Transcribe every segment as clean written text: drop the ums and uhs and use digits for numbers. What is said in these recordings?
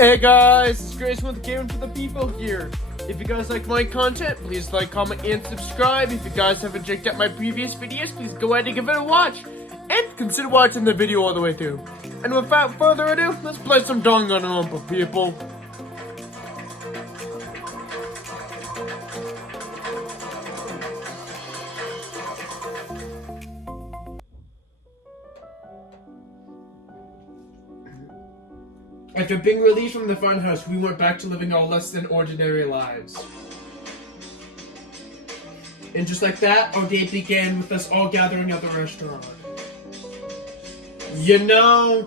Hey guys, it's Grace with Gaming for the People here. If you guys like my content, please like, comment, and subscribe. If you guys haven't checked out my previous videos, please go ahead and give it a watch. And consider watching the video all the way through. And without further ado, let's play some Danganronpa, people. After being released from the funhouse, we went back to living our less than ordinary lives. And just like that, our day began with us all gathering at the restaurant. You know,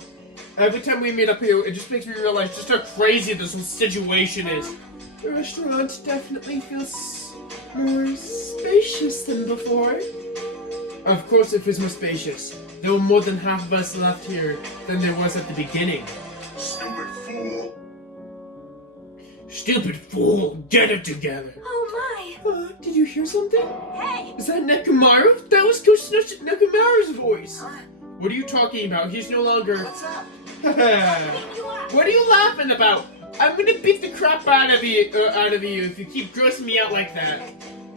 every time we meet up here, it just makes me realize just how crazy this whole situation is. The restaurant definitely feels more spacious than before. Of course it feels more spacious. There were more than half of us left here than there was at the beginning. Stupid fool! Stupid fool! Get it together! Oh my! Did you hear something? Hey! Is that Nekomaru? That was Ghost Nekomaru's voice! Huh? What are you talking about? He's no longer... What's up? What Make you up. are you laughing about? I'm gonna beat the crap out of you if you keep grossing me out like that.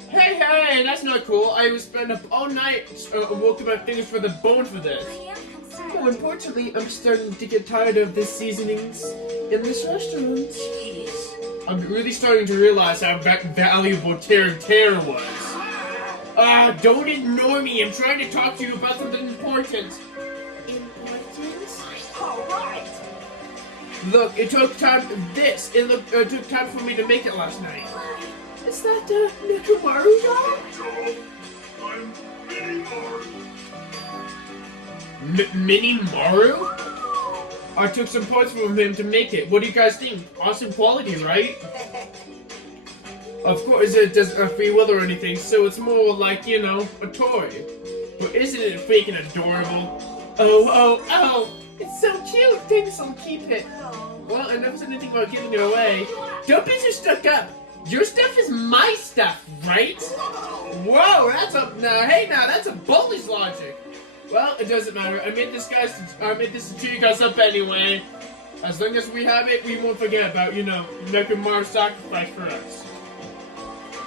Hey, that's not cool. I was spending up all night working my fingers for the bone for this. I am concerned. More importantly, I'm starting to get tired of the seasonings in this restaurant. Jeez. I'm really starting to realize how valuable Terra was. Don't ignore me. I'm trying to talk to you about something important. Important? Alright! Look, it took time. It took time for me to make it last night. Is that Nekomaru, y'all? Joe, I'm Mini Mars. Mini Maru? I took some parts from him to make it. What do you guys think? Awesome quality, right? Of course, it doesn't have free will or anything, so it's more like, you know, a toy. But isn't it freaking adorable? Oh, it's so cute. Thanks, I'll keep it. Well, I never said anything about giving it away. Don't be so stuck up. Your stuff is my stuff, right? Whoa, that's a bully's logic. Well, it doesn't matter. I made this to cheer you guys up anyway. As long as we have it, we won't forget about, you know, Nekomaru's sacrifice for us.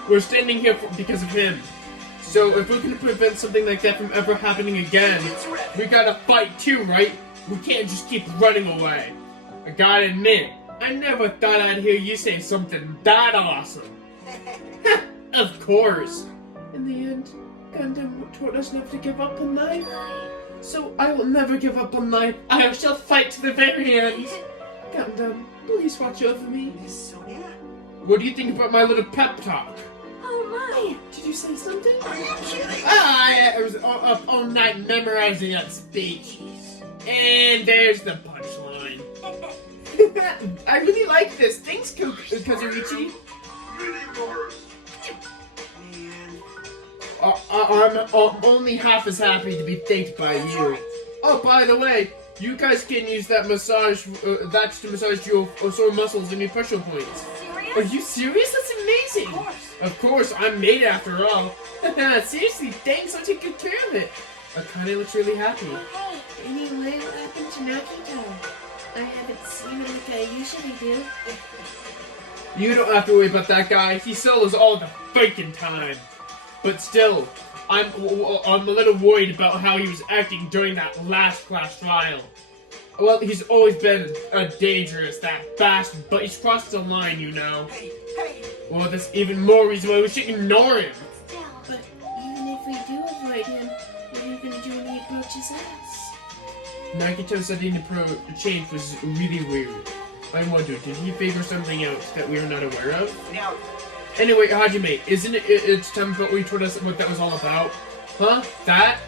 We're standing here because of him. So if we're gonna prevent something like that from ever happening again, we gotta fight too, right? We can't just keep running away. I gotta admit, I never thought I'd hear you say something that awesome. Of course. In the end, Gundam taught us never to give up on life. So I will never give up on life. I shall fight to the very end. Gundam, please watch over me. Miss Sonia? What do you think about my little pep talk? Oh my! Did you say something? Are you kidding? I was up all night memorizing that speech. And there's the punchline. I really like this. Thanks, Kazuichi. Mini Mars. Man. I'm only half as happy to be thanked by you. Oh, by the way, you guys can use that massage, that's to massage your sore muscles and your pressure points. Serious? Are you serious? That's amazing. Of course. Of course, I'm made after all. Seriously, thanks, I'll take good care of it. Akane looks really happy. Okay. Anyway, what happened to Nakito? I haven't seen him like I usually do. You don't have to worry about that guy. He still is all the freaking time. But still, I'm a little worried about how he was acting during that last class trial. Well, he's always been dangerous, that bastard, but he's crossed the line, you know. Hey! Well, that's even more reason why we should ignore him. Still. But even if we do avoid him, what are you gonna do when he approaches us? Nakito said the change was really weird. I wonder, did he figure something out that we are not aware of? Now. Anyway, Hajime, isn't it's time for what you told us what that was all about? Huh? That?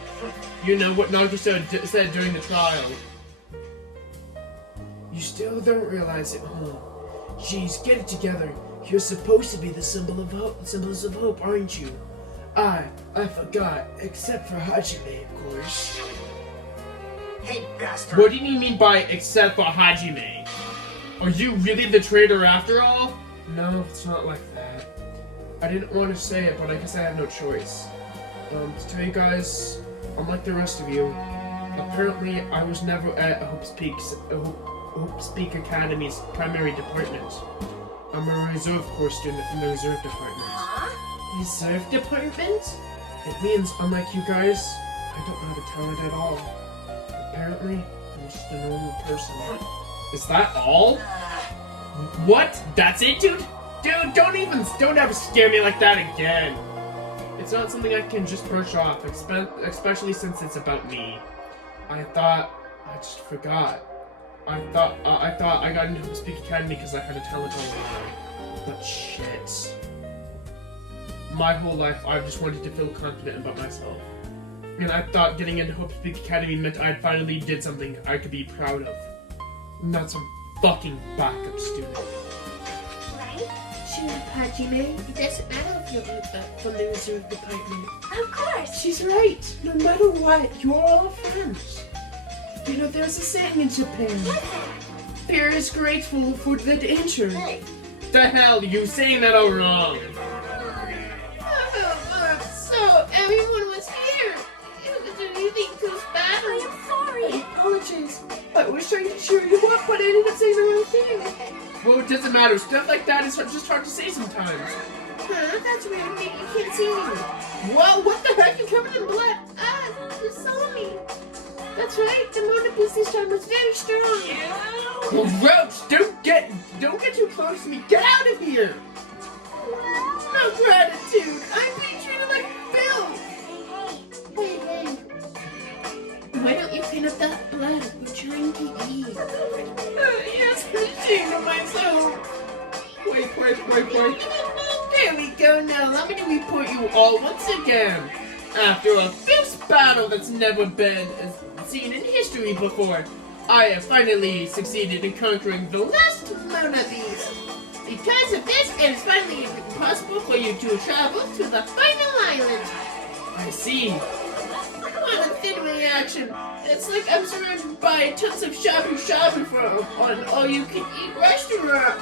You know, what Nagisa said during the trial. You still don't realize it, huh? Jeez, get it together. You're supposed to be the symbols of hope, aren't you? I forgot, except for Hajime, of course. Hey, bastard! What do you mean by except for Hajime? Are you really the traitor after all? No, it's not like that. I didn't want to say it, but I guess I had no choice. To tell you guys, unlike the rest of you, apparently I was never at Hope's Peak. Hope Speak Academy's primary department. I'm a reserve corps student from the reserve department. Huh? Reserve department? It means, unlike you guys, I don't have a talent at all. Apparently, I'm just a normal person. Is that all? What? That's it, dude? Dude, don't ever scare me like that again. It's not something I can just brush off, especially since it's about me. I just forgot. I thought I got into the Speak Academy because I had a talent all along. But shit. My whole life, I've just wanted to feel confident about myself. And I thought getting into Hope Speak Academy meant I finally did something I could be proud of. Not some fucking backup student. Right? Sure, Hajime. It doesn't matter if you're from the reserve department. Of course. She's right. No matter what, you're all friends. You know, there's a saying in Japan. Fear is grateful for the danger. Hey. The hell, you saying that all wrong. So, everyone was here. It was a really close I battle. am sorry. I apologize. I was trying to cheer you up, but I ended up saying the wrong thing. Well, it doesn't matter. Stuff like that is just hard to say sometimes. Huh? That's weird. Maybe you can't see me. Whoa, what the heck? You're covered in blood. Ah, you saw me. That's right. The Mona Beast this time was very strong. Gross! Don't get too close to me. Get out of here! No gratitude. I'm being treated like filth. Hey. Why don't you clean up that blood? We're trying to eat. Yes, I'm ashamed of myself. Wait. There we go. Now let me report you All once again, after a fierce battle that's never been seen in history before, I have finally succeeded in conquering the last Mona Beast. Because of this, it is finally possible for you to travel to the final island. I see. What a thin reaction. It's like I'm surrounded by tons of shabu-shabu from an all-you-can-eat restaurant.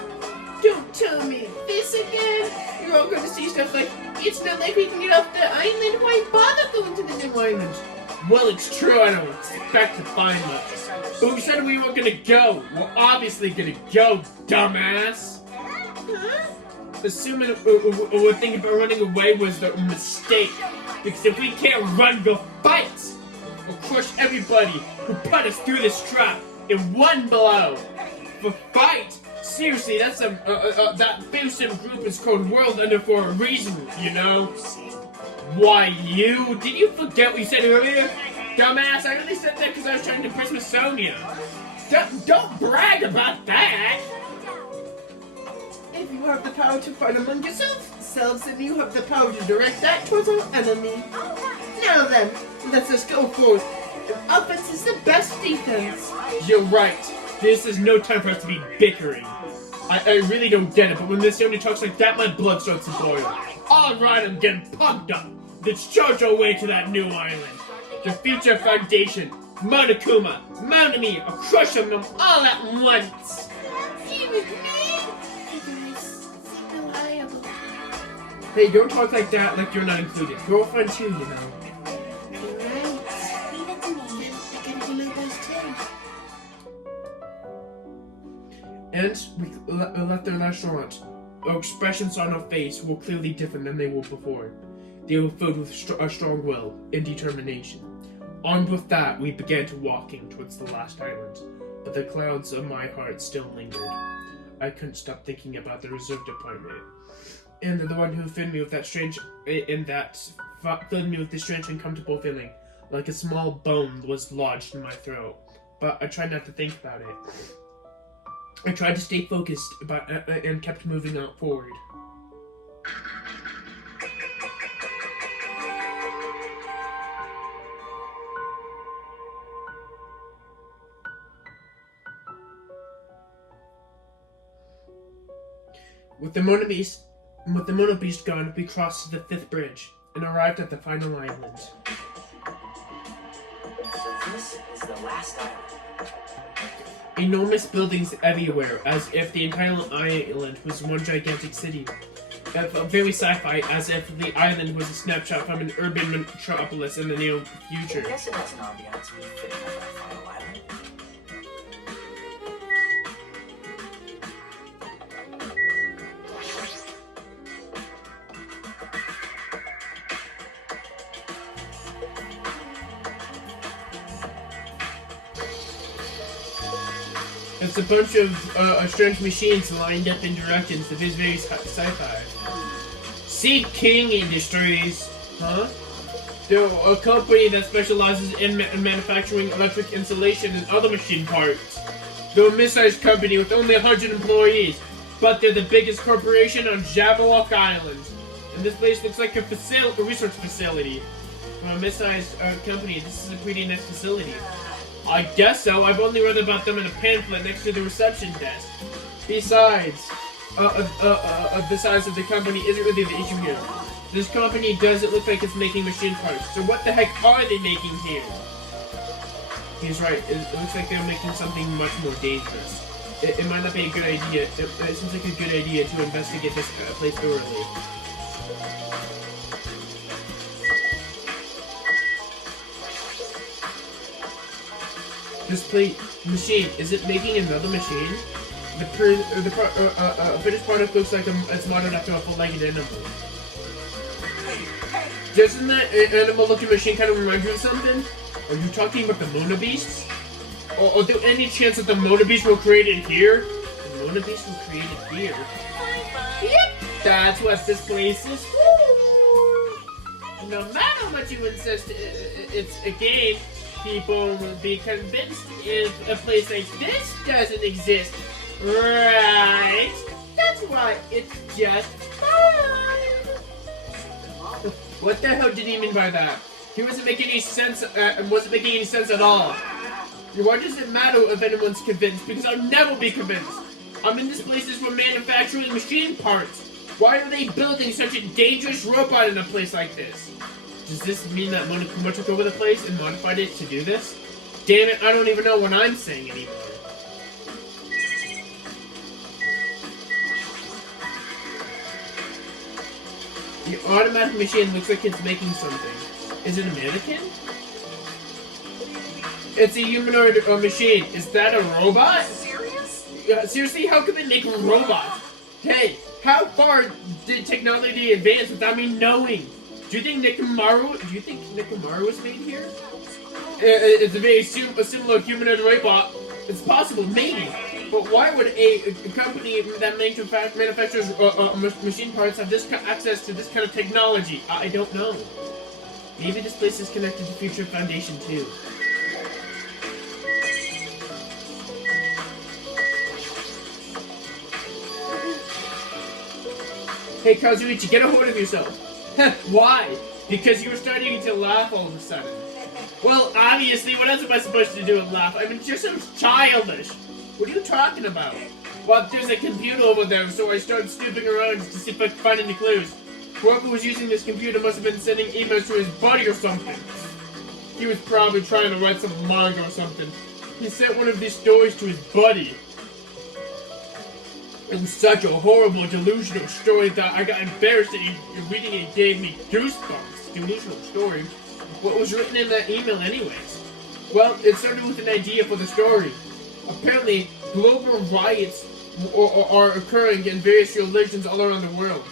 Don't tell me this again. You're all going to see stuff like, it's not like we can get off the island. Why bother going to the new island? Well, it's true. I don't expect to find much. But we said we weren't gonna go. We're obviously gonna go, dumbass. Huh? Assuming we're thinking about running away was the mistake. Because if we can't run, we'll fight. We'll crush everybody who put us through this trap in one blow. For fight? Seriously, that's that fearsome group is called World Under for a reason, you know? Why you? Did you forget what you said earlier? Dumbass, I only said that because I was trying to impress Miss Sonia. Don't brag about that! If you have the power to fight among yourselves, then you have the power to direct that towards our enemy. Now then, let's just go forth. Offense is the best defense. You're right. This is no time for us to be bickering. I really don't get it, but when Miss Sonia talks like that, my blood starts to boil. Alright, I'm getting pumped up. Let's charge our way to that new island. Defeat your foundation, Monokuma, Monami, or crush them all at once. Even me? Hey guys, it's reliable. Hey, don't talk like that like you're not included. Girlfriend too, you know. You're right. Leave it to me. Then I gotta do my best too. And we left the restaurant. Our expressions on our face were clearly different than they were before. They were filled with a strong will and determination. Armed with that, we began to walking towards the last island, but the clouds of my heart still lingered. I couldn't stop thinking about the reserve department, and the one who filled me with this strange uncomfortable feeling, like a small bone was lodged in my throat. But I tried not to think about it. I tried to stay focused and kept moving forward. With the Mona Beast gone, we crossed the 5th bridge and arrived at the final island. So this is the last island. Enormous buildings everywhere, as if the entire island was one gigantic city. It felt very sci-fi, as if the island was a snapshot from an urban metropolis in the near future. I guess it has an ambiance befitting of our final island. It's a bunch of strange machines lined up in directions that is very sci-fi. Seed King Industries, huh? They're a company that specializes in manufacturing electric insulation and other machine parts. They're a mid-sized company with only 100 employees, but they're the biggest corporation on Jabberwock Island. And this place looks like a research facility. For a mid-sized company, this is a pretty nice facility. I guess so. I've only read about them in a pamphlet next to the reception desk. Besides, the size of the company isn't really the issue here. This company doesn't look like it's making machine parts. So what the heck are they making here? He's right. It looks like they're making something much more dangerous. It might not be a good idea. It seems like a good idea to investigate this place thoroughly. This machine, is it making another machine? The finished product looks like it's modeled after a full-legged animal. Doesn't that animal-looking machine kind of remind you of something? Are you talking about the Mona Beasts? Or are there any chance that the Mona Beasts were created here? The Mona Beasts were created here. Yep, that's what this place is for. No matter how much you insist it's a game, people will be convinced if a place like this doesn't exist. Right? That's why it's just fun. What the hell did he mean by that? He wasn't making any sense. Wasn't making any sense at all. Why does it matter if anyone's convinced? Because I'll never be convinced. I'm in this place for manufacturing machine parts. Why are they building such a dangerous robot in a place like this? Does this mean that Monokuma took over the place and modified it to do this? Damn it, I don't even know what I'm saying anymore. The automatic machine looks like it's making something. Is it a mannequin? It's a humanoid machine. Is that a robot? Serious? Seriously, how can they make robots? Hey, how far did technology advance without me knowing? Do you think Nekomaru was made here? It's a very similar humanoid robot. It's possible, maybe. But why would a company that manufactures machine parts have this access to this kind of technology? I don't know. Maybe this place is connected to Future Foundation too. Hey Kazuichi, get a hold of yourself. Why? Because you were starting to laugh all of a sudden. Well, obviously, what else am I supposed to do but laugh? I mean, you're so childish. What are you talking about? Well, there's a computer over there, so I started snooping around to see if I could find any clues. Whoever was using this computer must have been sending emails to his buddy or something. He was probably trying to write some manga or something. He sent one of these stories to his buddy. It was such a horrible, delusional story that I got embarrassed that reading it gave me goosebumps. Delusional story. What was written in that email anyways? Well, it started with an idea for the story. Apparently, global riots are occurring in various religions all around the world.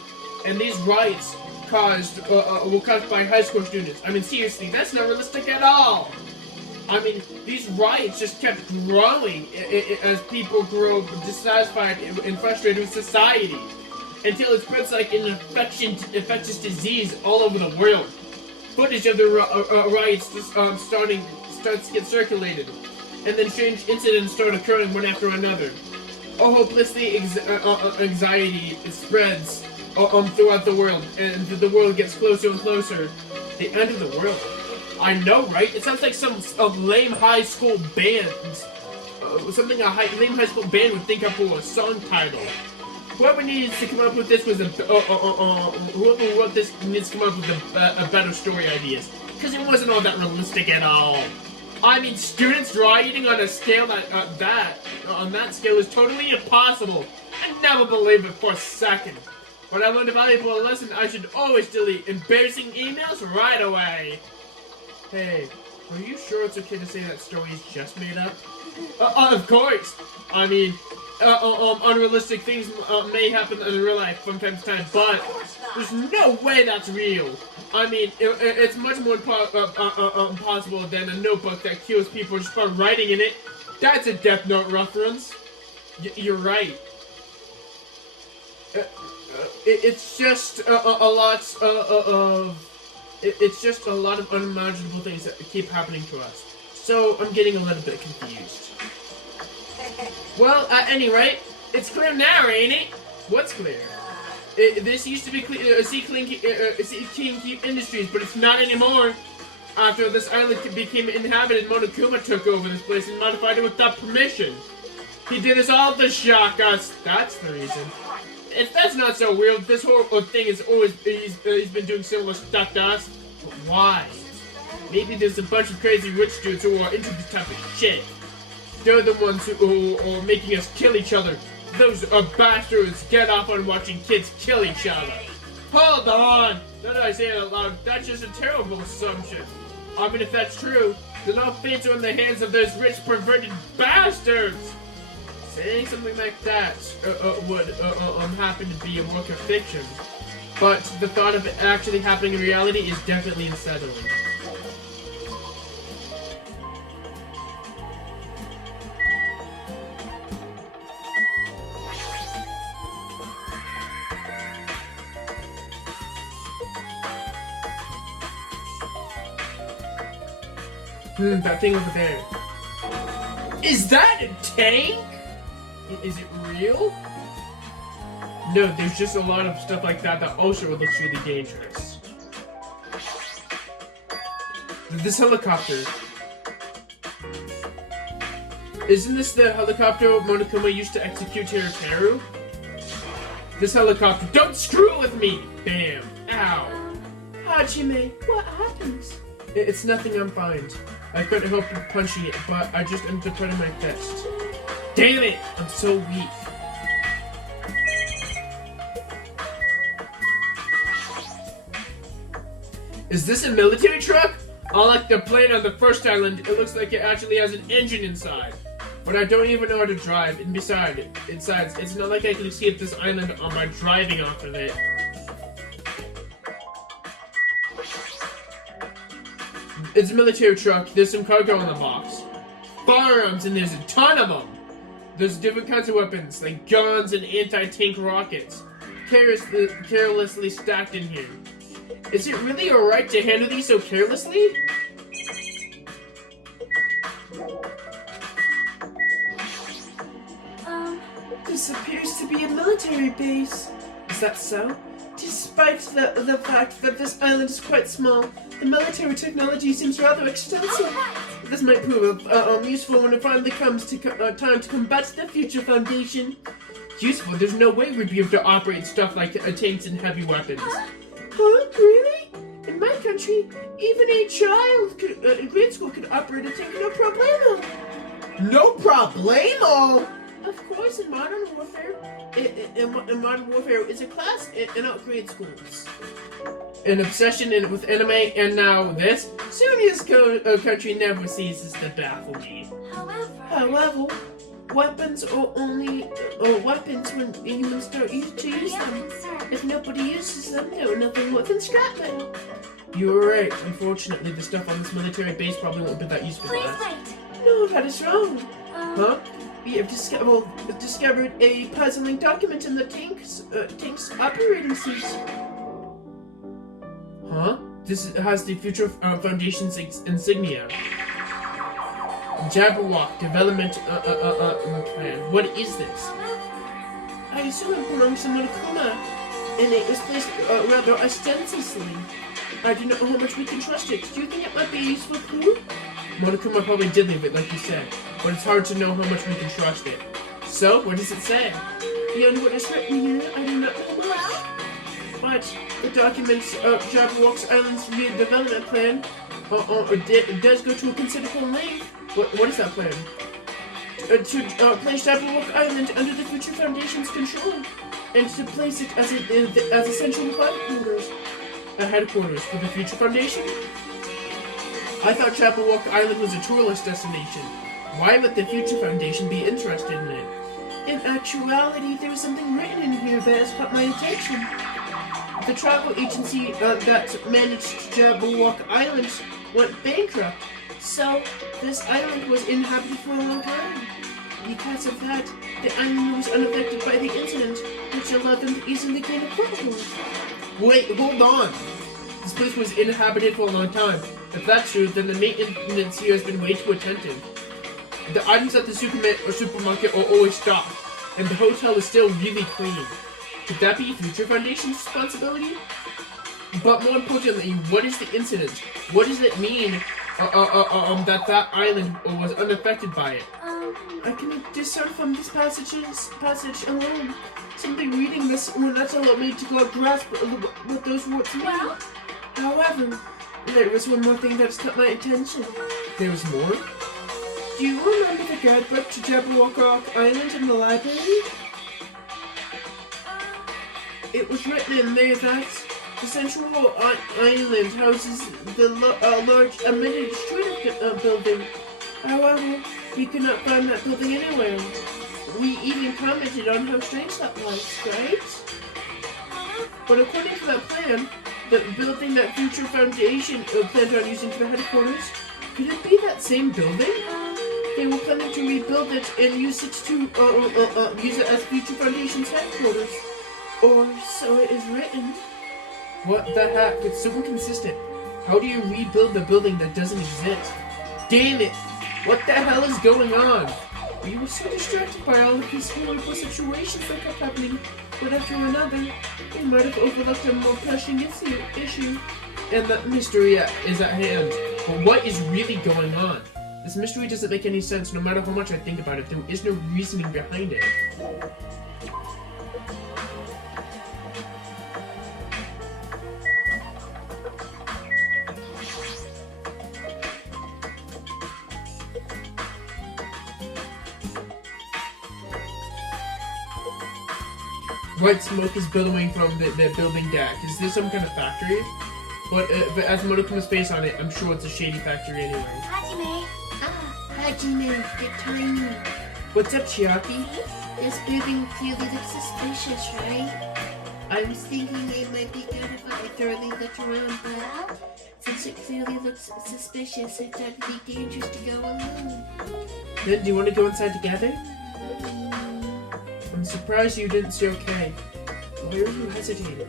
And these riots were caused by high school students. I mean, seriously, that's not realistic at all. I mean, these riots just kept growing as people grew dissatisfied and frustrated with society, until it spreads like an infectious disease all over the world. Footage of the riots starts to get circulated, and then strange incidents start occurring one after another. A hopelessly anxiety spreads throughout the world, and the world gets closer and closer. The end of the world. I know, right? It sounds like some lame high school band. Something lame high school band would think up for a song title. Whoever needs to come up with this was whoever wrote this needs to come up with a better story ideas, because it wasn't all that realistic at all. I mean, students rioting on a scale on that scale is totally impossible. I never believed it for a second. When I learned a valuable lesson, I should always delete embarrassing emails right away. Hey, are you sure it's okay to say that story is just made up? Of course! I mean, unrealistic things may happen in real life from time to time, but there's no way that's real. I mean, it's much more impossible than a notebook that kills people just by writing in it. That's a Death Note reference. You're right. It's just a lot of. It's just a lot of unimaginable things that keep happening to us. So I'm getting a little bit confused. Well, at any rate, it's clear now, ain't it? What's clear? This used to be Sea King Industries, but it's not anymore. After this island became inhabited, Monokuma took over this place and modified it without permission. He did this all to shock us. That's the reason. If that's not so weird, this horrible thing is always he's been doing similar stuff to us. But why? Maybe there's a bunch of crazy rich dudes who are into this type of shit. They're the ones who are making us kill each other. Those bastards get off on watching kids kill each other. Hold on! Now that I say it out loud, that's just a terrible assumption. I mean, if that's true, then all fates are in the hands of those rich, perverted bastards! Saying something like that would happen to be a work of fiction. But the thought of it actually happening in reality is definitely unsettling. That thing over there. Is that a tank? Is it real? No, there's just a lot of stuff like that that also looks really dangerous. This helicopter. Isn't this the helicopter Monokuma used to execute Teruteru? This helicopter. Don't screw with me! Bam. Ow. Hajime, what happens? It's nothing, I'm fine. I couldn't help punching it, but I just ended up putting my fist. Damn it! I'm so weak. Is this a military truck? Unlike the plane on the first island, it looks like it actually has an engine inside. But I don't even know how to drive, and besides, it's not like I can escape this island on my driving off of it. It's a military truck. There's some cargo in the box. Firearms, and there's a ton of them. There's different kinds of weapons, like guns and anti-tank rockets, carelessly stacked in here. Is it really alright to handle these so carelessly? This appears to be a military base. Is that so? Despite the fact that this island is quite small, the military technology seems rather extensive. This might prove useful when it finally comes to time to combat the Future Foundation. Useful? There's no way we'd be able to operate stuff like tanks and heavy weapons. Huh? Really? In my country, even a child in grade school could operate a tank no problemo. No problemo! Of course, in modern warfare, modern warfare is a class in our grade schools. An obsession with anime, and now this? Sunia's country never ceases to baffle me. However, weapons are only weapons when humans start to use them. If nobody uses them, they're nothing more than scrap metal. You were right. Unfortunately, the stuff on this military base probably won't be that useful to us. No, that is wrong. Huh? We have discovered a puzzling document in the tank's operating suite. Huh? This has the Future Foundation's insignia. Jabberwock Development Plan. What is this? I assume it belongs to Monokuma, and it was placed rather ostensibly. I do not know how much we can trust it. Do you think it might be a useful clue? Monokuma probably did leave it, like you said, but it's hard to know how much we can trust it. So, what does it say? Beyond what is written here, I do not know much. But the documents of Jabberwock's Island's redevelopment plan does go to a considerable length. What is that plan? To place Jabberwock Island under the Future Foundation's control, and to place it as a central headquarters. A headquarters for the Future Foundation? I thought Jabberwock Island was a tourist destination. Why would the Future Foundation be interested in it? In actuality, there is something written in here that has caught my attention. The travel agency that managed Jabberwock Island went bankrupt, so this island was inhabited for a long time. because of that, the island was unaffected by the incident, which allowed them to easily gain a foothold. Wait, hold on. This place was inhabited for a long time. If that's true, then the maintenance here has been way too attentive. The items at the supermarket are always stocked, and the hotel is still really clean. Could that be Future Foundation's responsibility? But more importantly, what is the incident? What does it mean that island was unaffected by it? I can discern from this passage alone. Simply reading this will not allow me to grasp what those words mean. Well? However, there was one more thing that's caught my attention. There was more? Do you remember the guidebook to Jabberwock Island in the library? It was written in there that the central island houses the large administrative building. However, we could not find that building anywhere. We even commented on how strange that was, right? But according to that plan, the building that Future Foundation planned on using for headquarters, could it be that same building? They were planning to rebuild it and use it as Future Foundation's headquarters. Or so it is written. What the heck? It's so inconsistent. How do you rebuild the building that doesn't exist? Damn it! What the hell is going on? We were so distracted by all of these horrible situations that kept happening, one after another, we might have overlooked a more pressing issue. And that mystery is at hand. But what is really going on? This mystery doesn't make any sense no matter how much I think about it. There is no reasoning behind it. White smoke is billowing from the building deck. Is this some kind of factory? But as Monokuma's face on it, I'm sure it's a shady factory anyway. Hajime. Hajime, get tiny. What's up, Chiaki? This building clearly looks suspicious, right? I was thinking it might be good if I thoroughly looked around, but since it clearly looks suspicious, it would be dangerous to go alone. Then, do you want to go inside together? I'm surprised you didn't say okay. Why are you hesitating?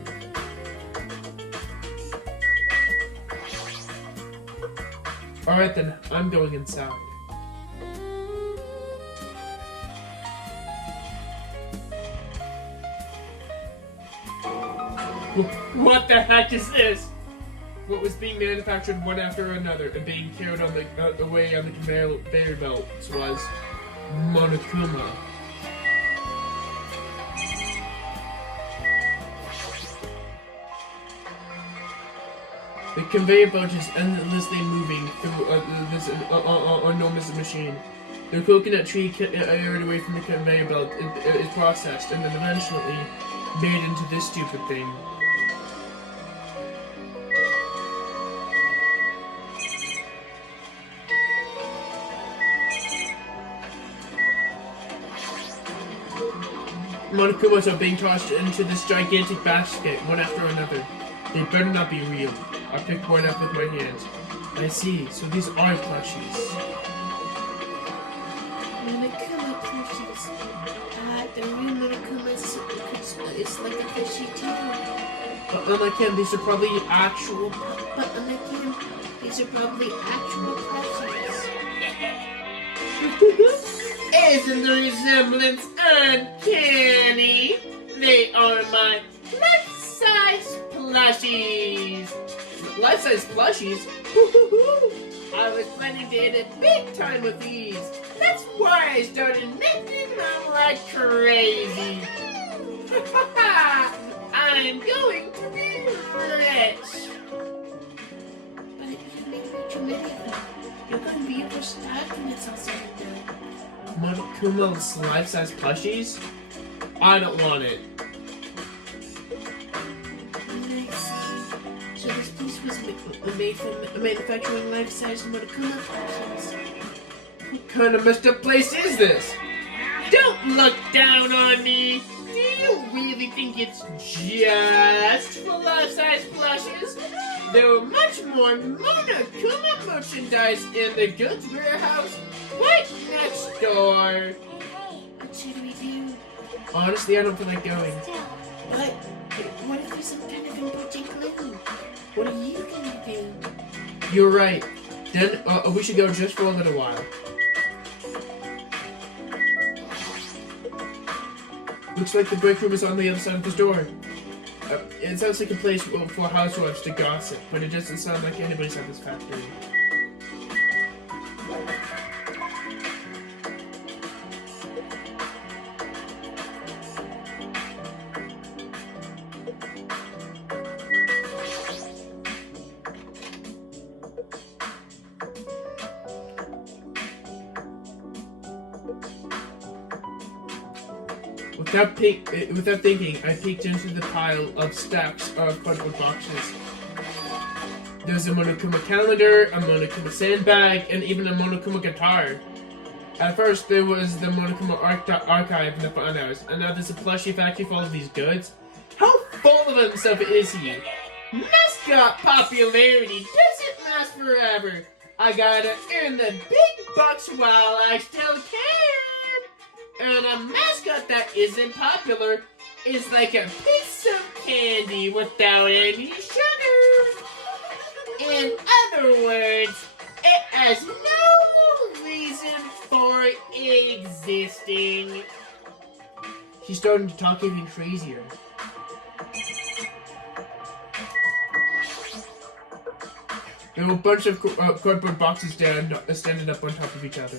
Alright then, I'm going inside. What the heck is this? What was being manufactured one after another and being carried on the away on the conveyor belts was Monokuma. The conveyor belt is endlessly moving through this enormous machine. The coconut tree aired away from the conveyor belt is processed and then eventually made into this stupid thing. Monokumas are being tossed into this gigantic basket, one after another. They better not be real. I picked one up with my hands. I see, so these are plushies. Monokuma plushies. The real Monokuma is like a fishy too. But unlike him, these are probably actual... But unlike him, these are probably actual plushies. Isn't the resemblance uncanny? They are my life-size plushies. Life-size plushies? I was planning to hit it big time with these. That's why I started making them like crazy. I'm going to be rich. But if you make too many of them, you're going to be able to stack in this also. Monokuma's life-size plushies? I don't want it. I see. So this piece was made from manufacturing life-size Monokuma plushies. What kind of messed up place is this? Don't look down on me! Do you really think it's just for life-size plushes? There are much more Monokuma merchandise in the goods warehouse right next door. What should we do? Honestly, I don't feel like going. Still, But what if there's some kind of important clue? What are you gonna do? You're right. Then we should go just for a little while. Looks like the break room is on the other side of this door. It sounds like a place for housewives to gossip, but it doesn't sound like anybody's satisfactory. Without thinking, I peeked into the pile of stacks of cardboard boxes. There's a Monokuma calendar, a Monokuma sandbag, and even a Monokuma guitar. At first, there was the Monokuma archive in the funhouse, and now there's a plushie factory full of these goods. How full of himself is he? Mascot popularity doesn't last forever. I gotta earn the big bucks while I still can. And a mascot that isn't popular is like a piece of candy without any sugar. In other words, it has no reason for existing. She's starting to talk even crazier. There were a bunch of cardboard boxes standing up on top of each other.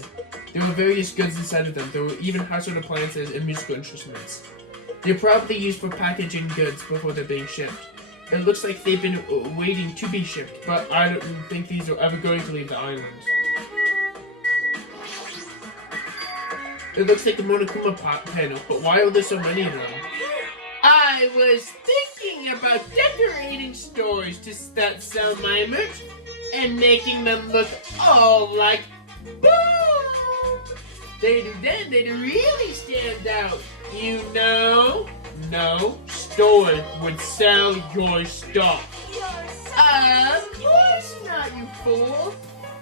There were various goods inside of them. There were even household appliances and musical instruments. They're probably used for packaging goods before they're being shipped. It looks like they've been waiting to be shipped, but I don't think these are ever going to leave the island. It looks like a Monokuma panel, but why are there so many of them? I was thinking about decorating stores that sell my merch and making them look all like boom! Then they'd really stand out, you know? No store would sell your stuff. Of course not, you fool!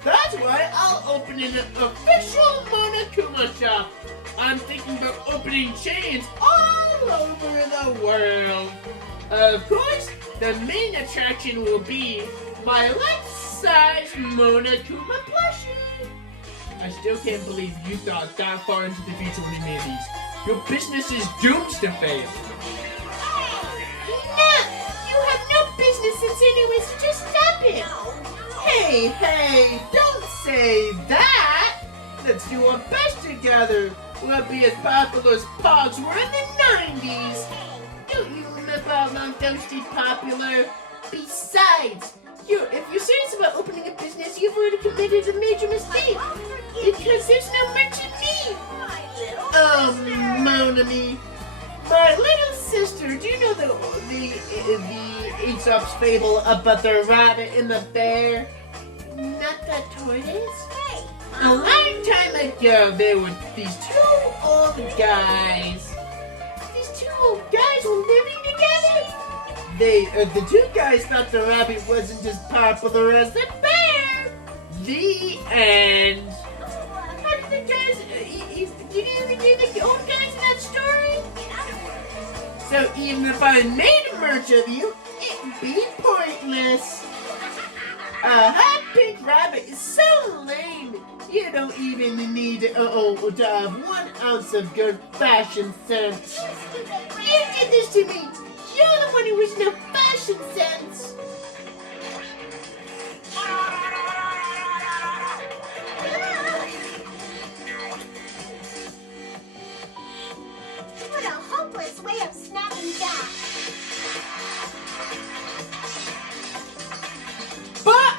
That's why I'll open an official Monokuma shop. I'm thinking about opening chains all over the world. Of course, the main attraction will be my life-size Monokuma plushie. I still can't believe you thought that far into the future when you made these. Your business is doomed to fail. No! You have no business anyways, so just stop it! Hey, don't say that! Let's do our best together. We'll be as popular as Pogs were in the 90s. Don't you remember how long those stayed popular? Besides, if you're serious about opening a business, you've already committed a major mistake. Because there's no merch in me. Oh, Monami. My little sister, do you know the Aesop's fable about the rabbit and the bear? Not the tortoise? A long time ago, there were these two old guys. These two old guys were living together. The two guys thought the rabbit wasn't as popular as the bear. The end. How did the guys? Did you hear the old guys in that story? So even if I made merch of you, it'd be pointless. A hot pink rabbit is so lame. You don't even need to have 1 ounce of good fashion sense. You did this to me. You're the one who has no fashion sense. what a hopeless way of snapping back. But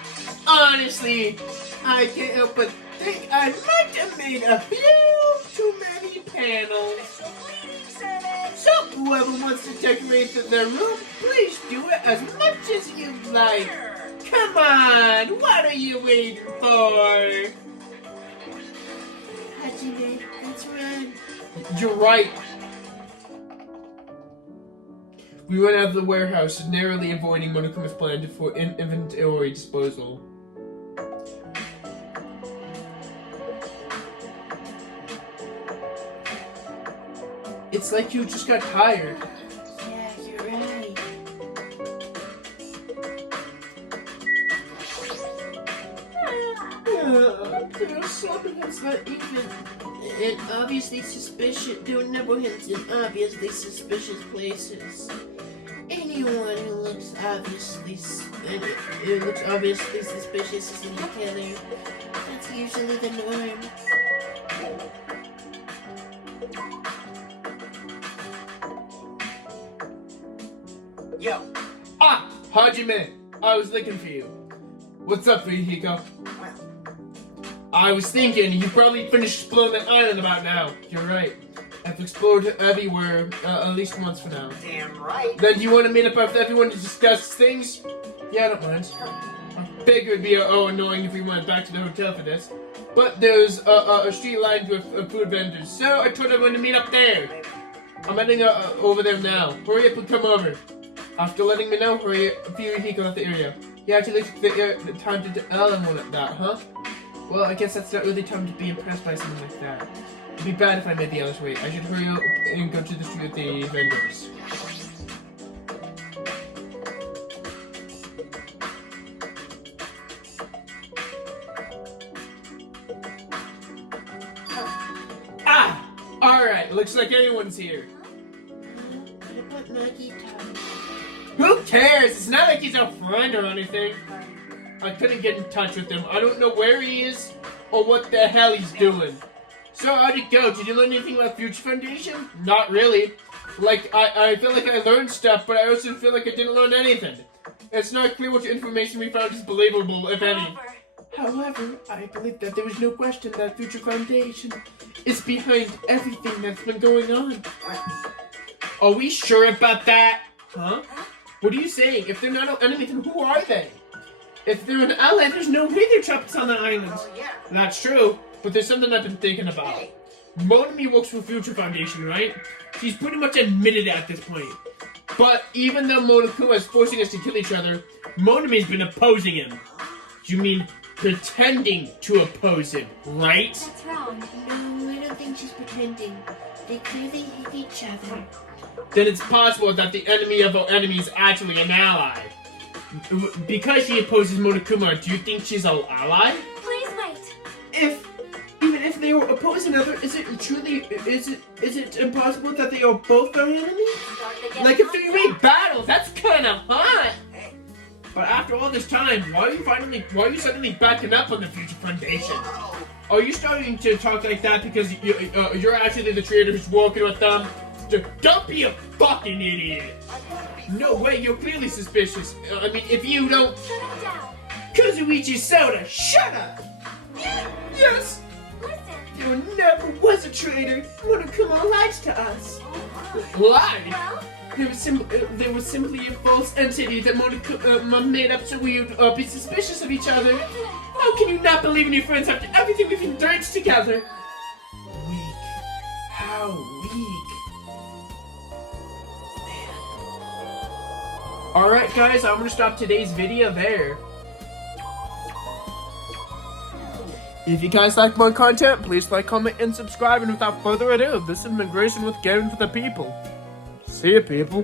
honestly, I can't help but think I might have made a few too many panels. So whoever wants to decorate their room, please do it as much as you like. Come on, what are you waiting for? Hajime, let's run. You're right. We went out of the warehouse, narrowly avoiding Monokuma's plan for inventory disposal. It's like you just got tired. Yeah, you're right. There's something that's not even and obviously suspicious. There were never hints in obviously suspicious places. Anyone who looks obviously it looks obviously suspicious is a killer. That's usually the norm. Yo, Ah, Hajime, I was looking for you. What's up, Fuyuhiko? well, I was thinking you probably finished exploring that island about now. You're right. I've explored everywhere at least once for now. damn right. Then do you want to meet up with everyone to discuss things? Yeah, I don't mind. I figured it'd be annoying if we went back to the hotel for this. But there's a street lined with food vendors, so I told everyone to meet up there. I'm heading over there now. Hurry up and come over. After letting me know, hurry up, Fuyuhiko left the area. You actually took the time to tell everyone at that, huh? Well, I guess that's not really time to be impressed by something like that. It'd be bad if I made the others wait. I should hurry up and go to the street with the vendors. Ah! Alright, looks like everyone's here. What about Nagito? Who cares? It's not like he's a friend or anything. I couldn't get in touch with him. I don't know where he is or what the hell he's doing. So how'd it go? Did you learn anything about Future Foundation? Not really. Like, I feel like I learned stuff, but I also feel like I didn't learn anything. It's not clear which information we found is believable, if any. However, I believe that there is no question that Future Foundation is behind everything that's been going on. Are we sure about that? Huh? What are you saying? If they're not an enemy, then who are they? If they're an ally, there's no way they're trapped on the island. Oh, yeah. That's true, but there's something I've been thinking about. Hey. Monami works for Future Foundation, right? She's pretty much admitted it at this point. But even though Monokuma is forcing us to kill each other, Monami's been opposing him. You mean pretending to oppose him, right? That's wrong. No, I don't think she's pretending. They clearly hate each other. Then it's possible that the enemy of our enemy is actually an ally. Because she opposes Monokuma, do you think she's an ally? Please wait. Even if they were opposing other, is it impossible that they are both our enemies? Starting to get Like a hot three-way now. battle, that's kind of hot. But after all this time, why are you suddenly backing up on the Future Foundation? Are you starting to talk like that because you're actually the traitor who's working with them? Don't be a fucking idiot. No way, you're clearly suspicious. I mean, if you don't... Shut him down. Kazuichi Soda, shut up! Yes! Listen. There never was a traitor. Monokuma lied to us. Lied? Well, There was simply a false entity that Monokuma made up so we would be suspicious of each other. How can you not believe in your friends after everything we've endured together? Weak. How weak. Alright guys, I'm gonna stop today's video there. If you guys like more content, please like, comment, and subscribe. And without further ado, this has been Grayson with Gaming for the People. See ya, people.